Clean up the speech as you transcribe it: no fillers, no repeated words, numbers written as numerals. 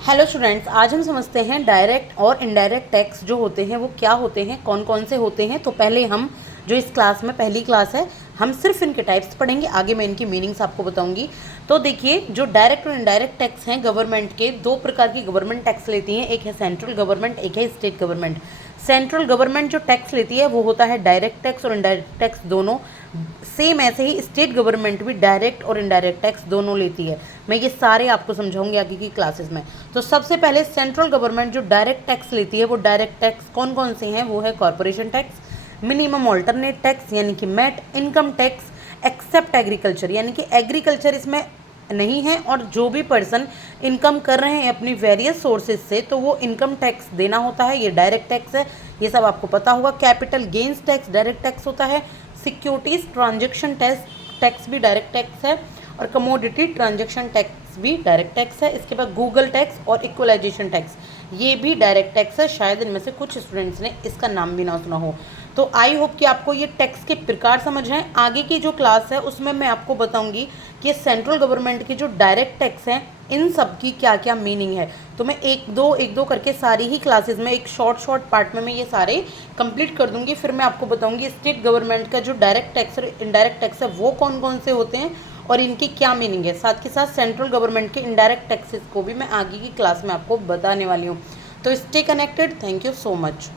Hello students, आज हम समझते हैं डायरेक्ट और इनडायरेक्ट टैक्स जो होते हैं वो क्या होते हैं, कौन कौन से होते हैं। तो पहले हम जो इस क्लास में पहली क्लास है, हम सिर्फ इनके टाइप्स पढ़ेंगे, आगे मैं इनकी मीनिंग्स आपको बताऊंगी। तो देखिए, जो डायरेक्ट और इनडायरेक्ट टैक्स हैं, गवर्नमेंट के दो प्रकार की गवर्नमेंट टैक्स लेती हैं, एक है सेंट्रल गवर्नमेंट, एक है स्टेट गवर्नमेंट। सेंट्रल गवर्नमेंट जो टैक्स लेती है वो होता है डायरेक्ट टैक्स और इनडायरेक्ट टैक्स दोनों। सेम ऐसे ही स्टेट गवर्नमेंट भी डायरेक्ट और इनडायरेक्ट टैक्स दोनों लेती है। मैं ये सारे आपको समझाऊंगी आगे की क्लासेस में। तो सबसे पहले सेंट्रल गवर्नमेंट जो डायरेक्ट टैक्स लेती है, वो डायरेक्ट टैक्स कौन कौन से हैं? वो है corporation tax, minimum alternate tax यानी कि MAT, income tax except agriculture यानी कि एग्रीकल्चर इसमें नहीं है, और जो भी पर्सन इनकम कर रहे हैं अपनी वेरियस सोर्सेज से, तो वो इनकम टैक्स देना होता है, ये डायरेक्ट टैक्स है, ये सब आपको पता होगा। Capital gains tax direct tax होता है, सिक्योरिटीज ट्रांजेक्शन टैक्स भी डायरेक्ट टैक्स है, और कमोडिटी ट्रांजेक्शन टैक्स भी डायरेक्ट टैक्स है। इसके बाद गूगल टैक्स और इक्वलाइजेशन टैक्स, ये भी डायरेक्ट टैक्स है। शायद इनमें से कुछ स्टूडेंट्स ने इसका नाम भी ना सुना हो। तो आई होप कि आपको ये टैक्स के प्रकार समझ आए। आगे की जो क्लास है उसमें मैं आपको बताऊंगी कि सेंट्रल गवर्नमेंट की जो डायरेक्ट टैक्स हैं, इन सब की क्या क्या मीनिंग है। तो मैं एक दो करके सारी ही क्लासेस में एक शॉर्ट पार्ट में मैं ये सारे कंप्लीट कर दूंगी। फिर मैं आपको बताऊंगी स्टेट गवर्नमेंट का जो डायरेक्ट टैक्स और इनडायरेक्ट टैक्स है वो कौन कौन से होते हैं और इनकी क्या मीनिंग है। साथ के साथ सेंट्रल गवर्नमेंट के इनडायरेक्ट टैक्सेस को भी मैं आगे की क्लास में आपको बताने वाली हूँ। तो stay connected. Thank you so much.